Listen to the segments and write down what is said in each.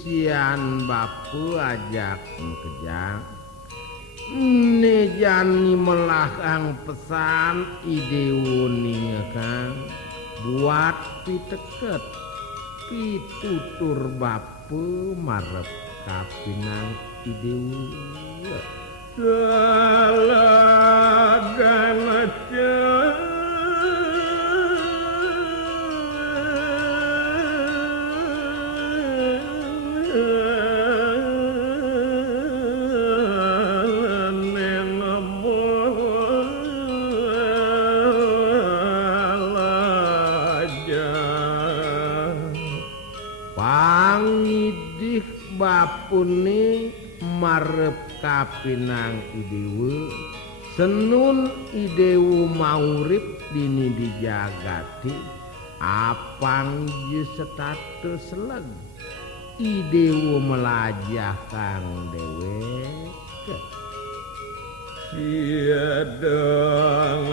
sian bapu ajak kejang nejani melakang pesan ide uning kang buat piteket pitutur bapu marep kapinang ide salagan aja pangidih bapune marep kapinang idewu senun idewu maurip dini dijagati apang je status leg idewu melajah kang dewek siadang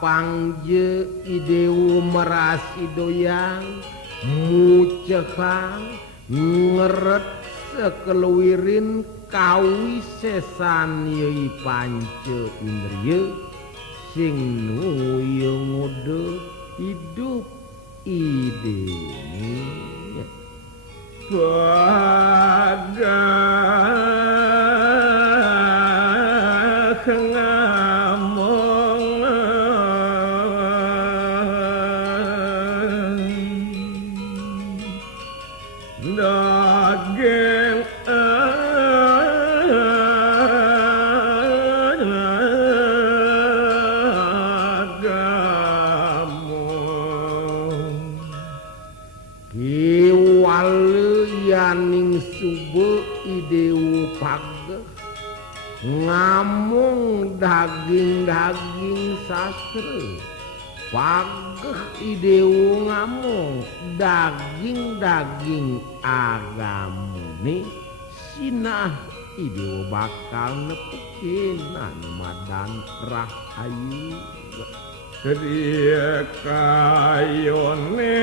apangje idewu merasi doyang mucekang ngeret sekeluwirin kawi sesan yei pance indriya sing nuyu ngode hidup idene daging agamu kiwale yaning subuh idewu pageh ngamung daging-daging sastra pageh idewu ngamung daging-daging agamune sinah idewu bakal nepukin madan rahayu Kriya kayone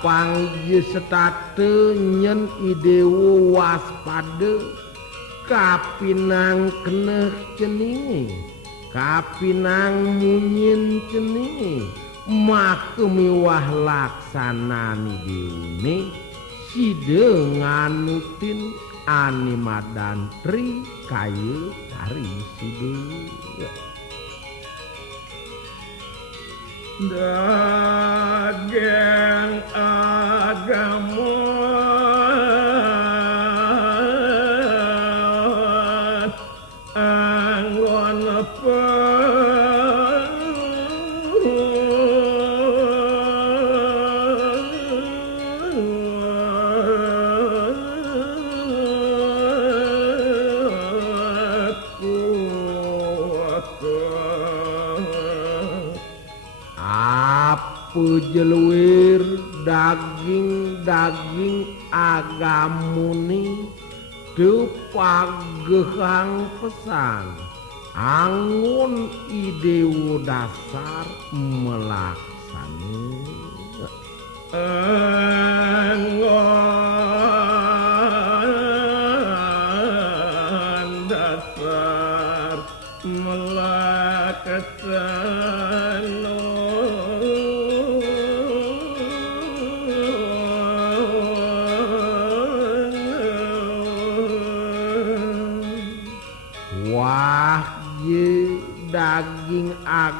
apangje setate nyen idewu waspada kapinang keneh ceninge kapinang munyin ceninge makemiwah laksanani deune side nganutin animadantri kayu kari side daging agamu anggon pejeluir daging-daging agamuni teu pagehang pesan angun idewu dasar melaksana angon dasar melaksana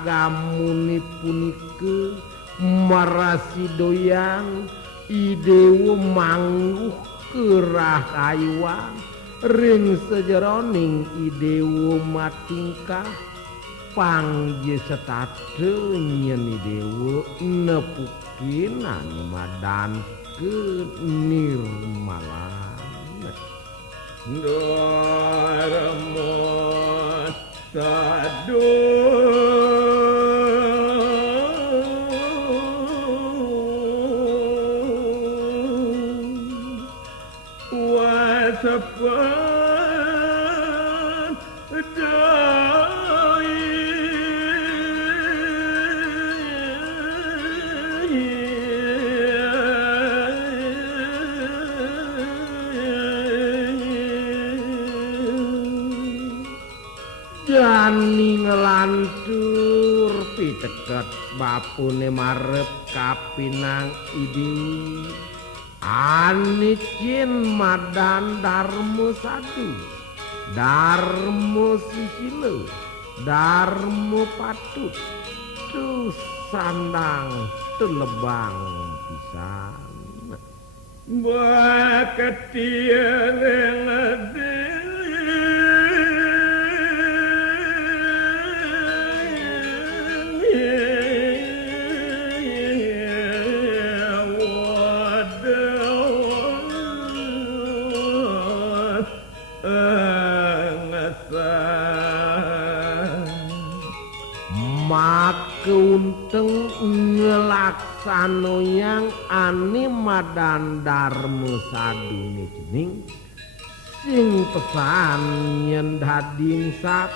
agamuni punika marasi doyang idewa mangguh kerahayuan ring sejeroning idewa matingkah pangje setade nyen idewa nepukinan madan ke nirmalan Dharma sadu wasapan dai jani ngelantur piteket bapune marep kapinang idi anicin madan darmo sadu darmo sisilo darmo patut tu sandang telebang pisan baketian Kunteng ngelaksano yang ane madan darmo sadune jening sing pesan nyendading sak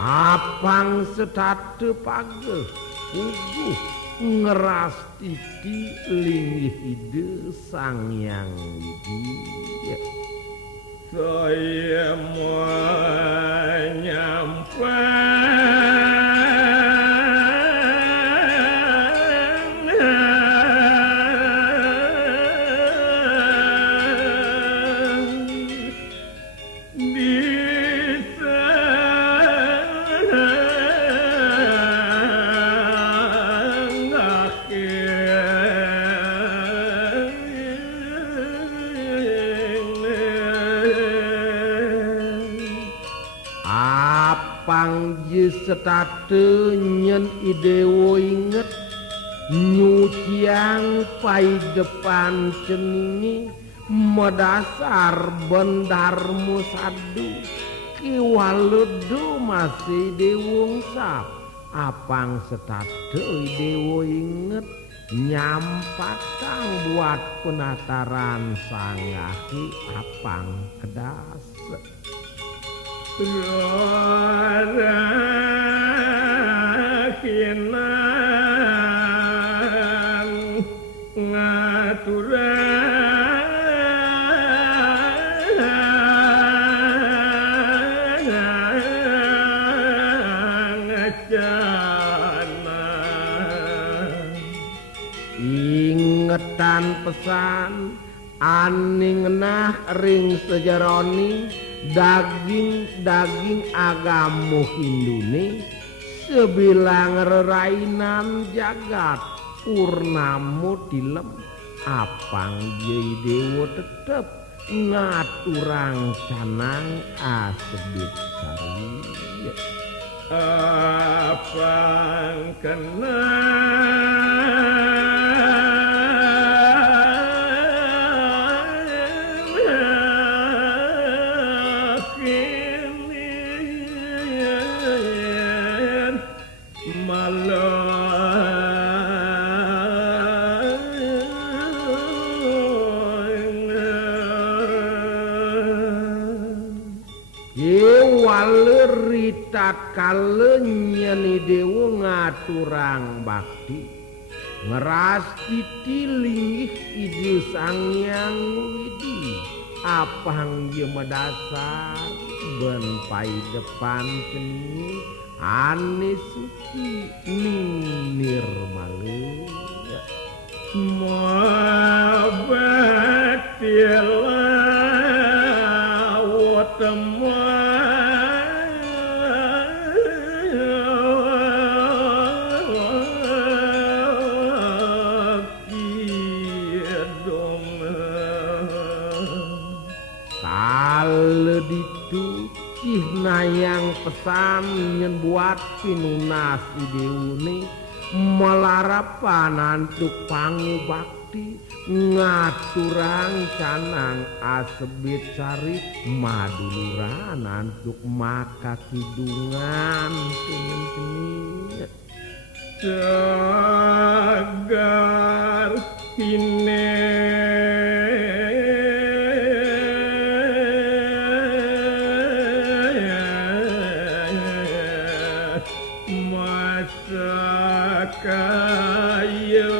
apang setate pageh uguh ngeras titi linggih ide sang yang widi saya menyampai setate nyen idewo inget nyuciang pai depan ceningi medasar bendarmu sadu kiwaledo masih dewong sap apang setate idewo inget nyampatang buat penataran sangahi apang kedas Rakinan ngaturan ngecana ingetan pesan aning nah ring sejaroni daging agamu Hindune sebilang rerainan jagat purnamo dilem apang jai dewa tetep ngaturang canang asebit sari apang kenal tatkala nyeni dewa ngaturang bakti ngeras titi linggih ide sang yang widi apang ye medasar ben pai depan ceni ane suci ning nirmale mabatilah watemah pesan buat pinunas ideune melarapan antuk pangu bakti ngaturang canang asebit sari maduluran antuk maka kidungan kening Jagar masa kayo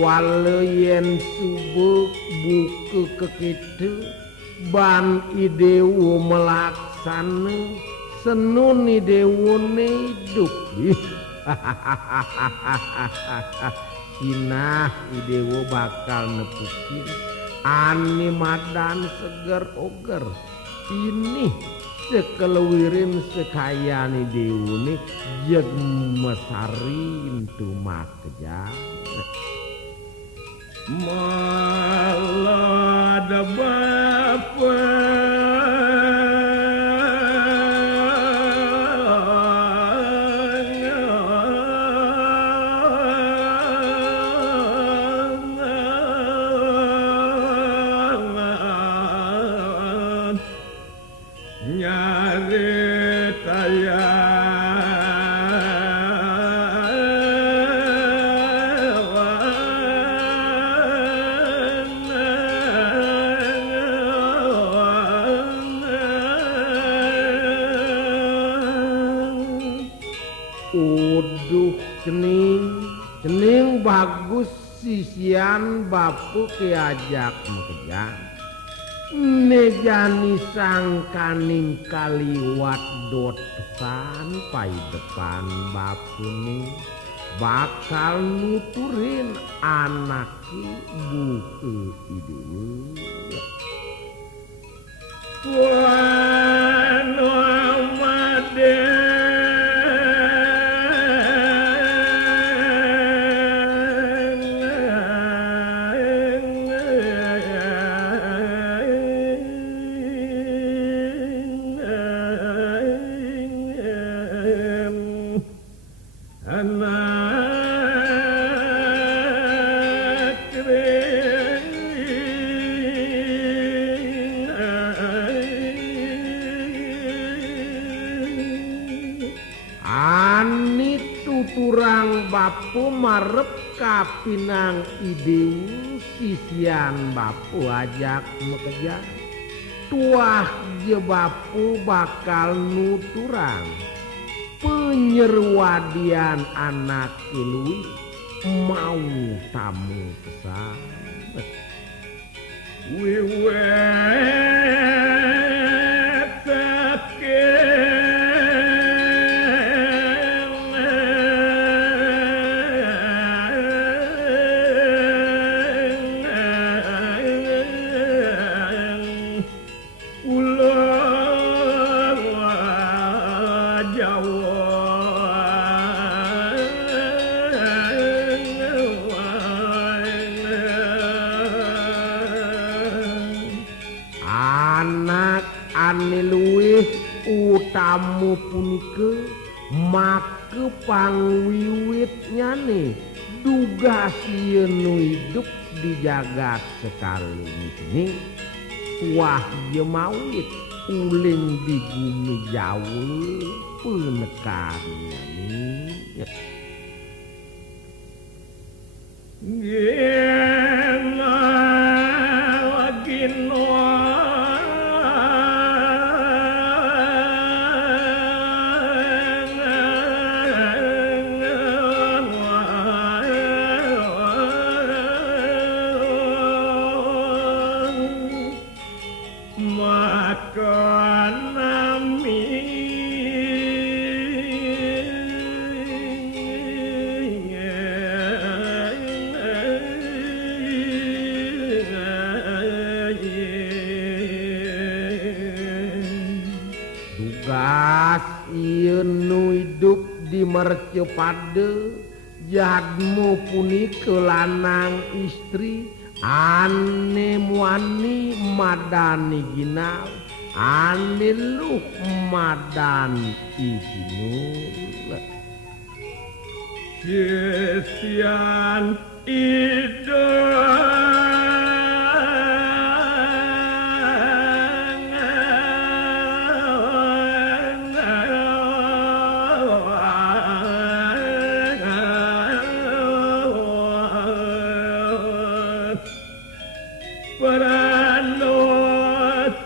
waleyen subuk buku kekitu ban idewu melaksana senun idewune hidup Sinah idewo bakal nepukin ani madan seger oger ini sekelewirin sekayaan idewune jeg mesarin tumak kejam malada bapa nyari uduh cening bagus sisian bapu kiajak mekejang nejani sangkaning kaliwat dot sampai depan bapuni bakal nuturin anaki buku idu Tuan Muhammad ani tuturang bapu marep kapinang idewu sisian bapu ajak mekejang tuah je bapu bakal nuturang penyerwadian anak ilui mau tamu pesan wiwet anak ane luwih utamu punike make pangwiwitnya nih duga sieun hidup di jagat sekali ini wah ye mawit uling di bumi jauh penekannya nih lagi maka nami tugas ieu nu hidup di mercepade jadmu punika lanang istri ane muani madani ginal ane luh madan iginul Kesian Peranos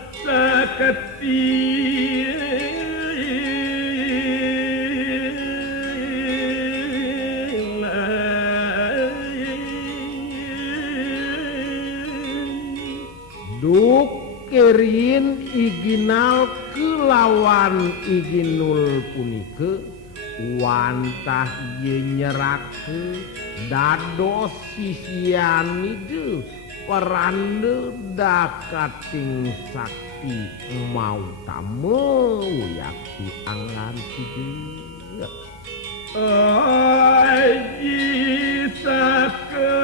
duk kerin iginal kelawan iginul punike wantah ye nyerake dados sisianide perande dakating sakti mau tamu yakti angan tiga Aji sake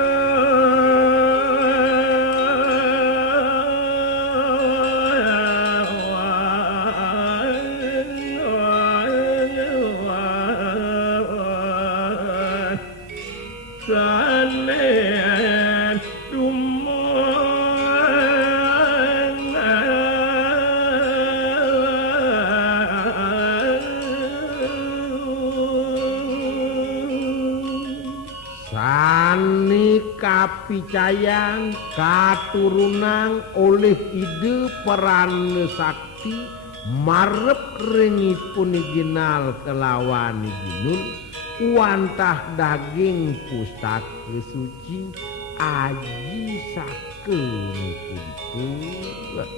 Sanen sani kapicayan katurunan oleh ide peran sakti marep rengipun iginal kelawan iginul wantah daging pustaka suci aji sake punike anak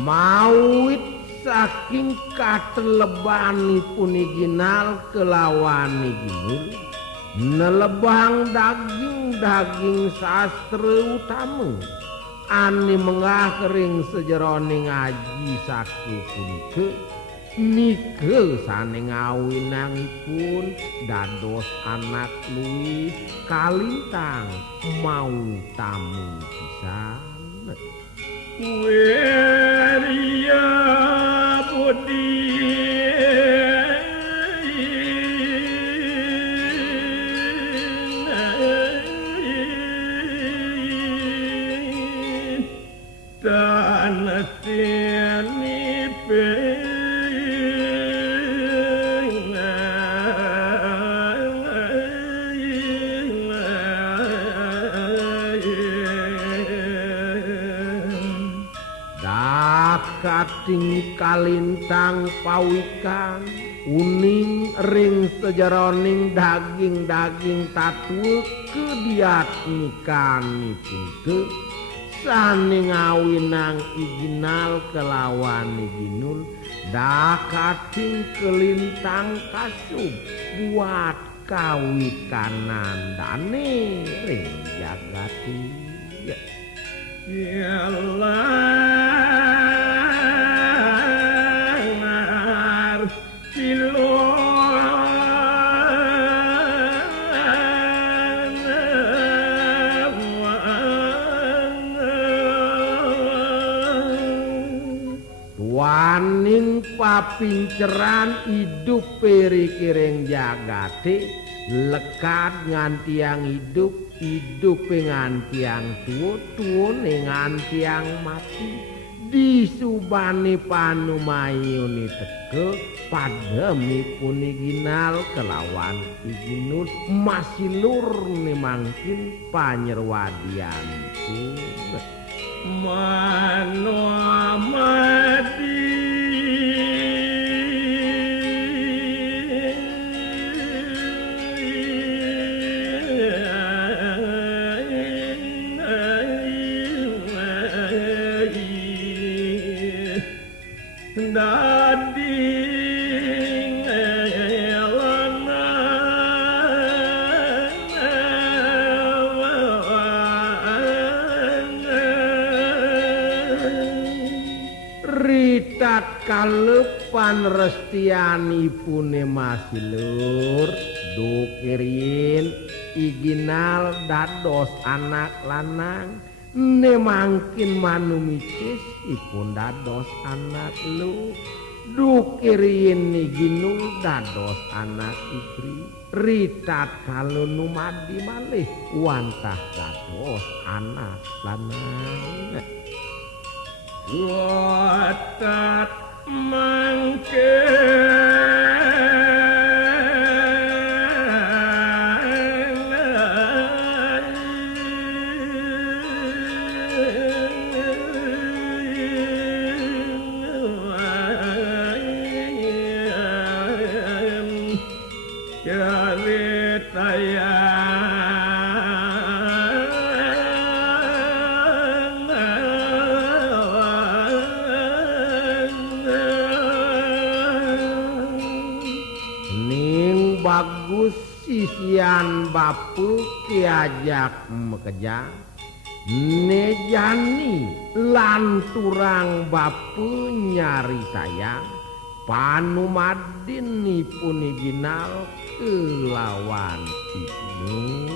mawit saking katelebanipun iginal kelawan iginul nelebang daging sastra utama ane mengah kering sejeroning aji saku punike nike sane ngawinangipun dados anak luwih kalintang mau tamu pisan Weria budi dan tiani kating kalintang pawikan uning ring sejeroning daging tatuh kediat nikanipun ke sane ngawinang iginal kelawan iginul dah kating kelintang kasub buat kawikanan dane ring jagati Yalangar waning papinceran hidup perikiring jagate lekat ngantiang hidup ngantiang tuwa ngantiang mati disubani panumayuni teke pademipun iginal kelawan iginul masilur mangkin panyerwadianipun Ritat kalepan restianipune masilur dukirin iginal dados anak lanang nemangkin manumicis ipun dados anak lu dukirin iginul dados anak istri ritat kalau numadi malih wantah dados anak lanang watat mangke bagus sisian bapu kiajak mekejang nejani lanturang bapu nyari sayang panumadin nipun iginal kelawan ibnu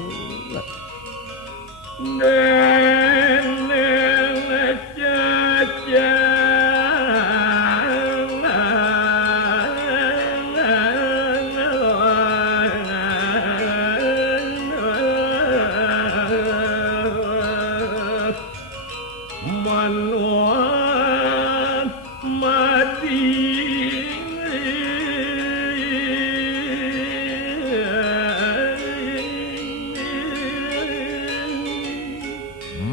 neneng caca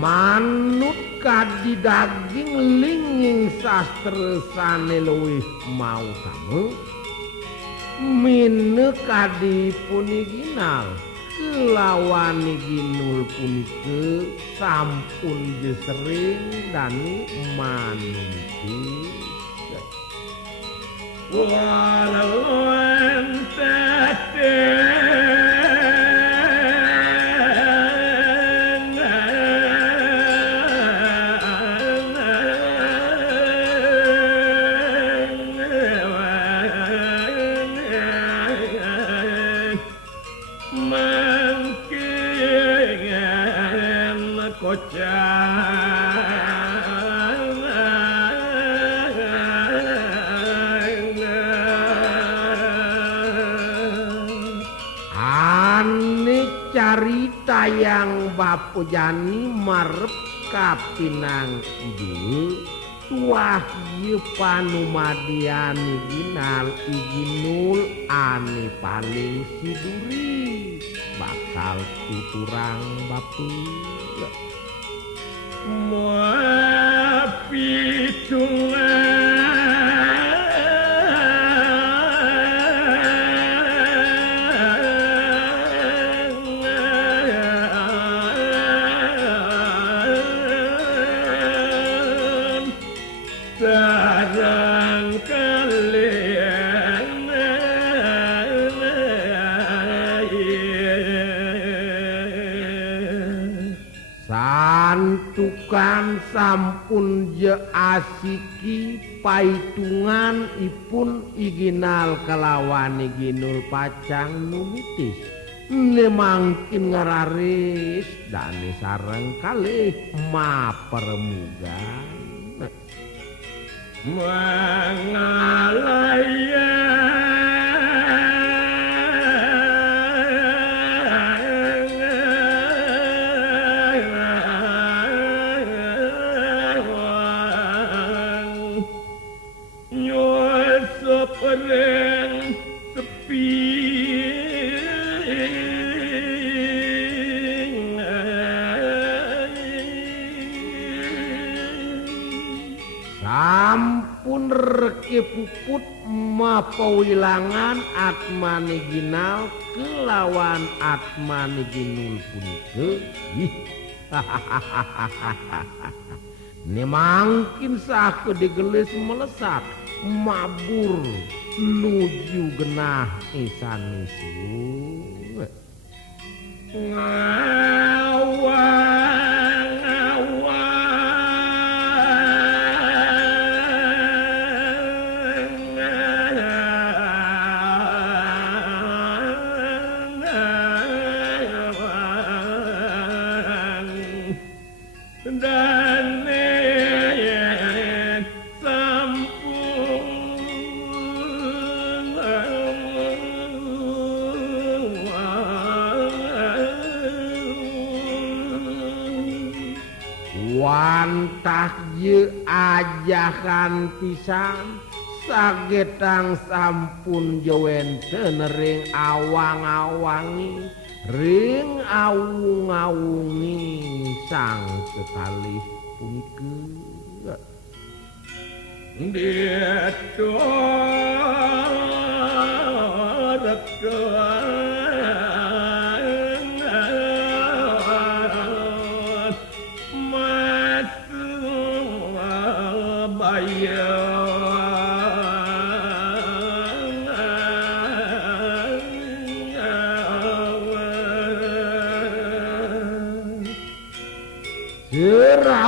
manut kadi daging linging sastra sane luwih mau tamu mine kadi puniginal kelawan ginul punike sampun sering dani manungkis walau ente carita yang bapu jani marep kapinang idul tuah ye panumadiani ginal iginul ane paling siduri bakal tuturang bapu sarang kalian santukan sampun je asiki paitungan ipun iginal kelawan iginul pacang numitis nemangkin ngararis dani sareng kalih mapermugan mengalaya nyosop reng sepi reki puput mapawilangan atmani ginal kelawan atmani ginul punike ini mangkin saku digelis melesat mabur nuju genah isanisu wantah ye ajakan pisan sagetang sampun jewenten ring awang-awangi ring awung-awungi sang kekalih punike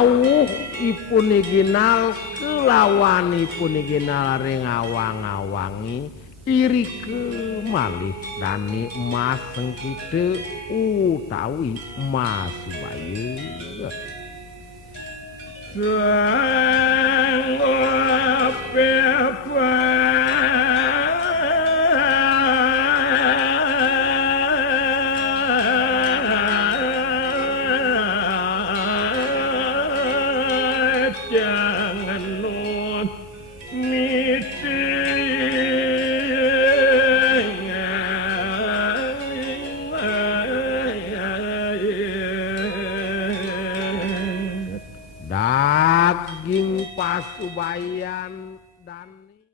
rawuh ipun iginal kelawan ipun iginal ring awang-awangi iri ke malih dani emas sengkite utawi emas bayu daging pasubayan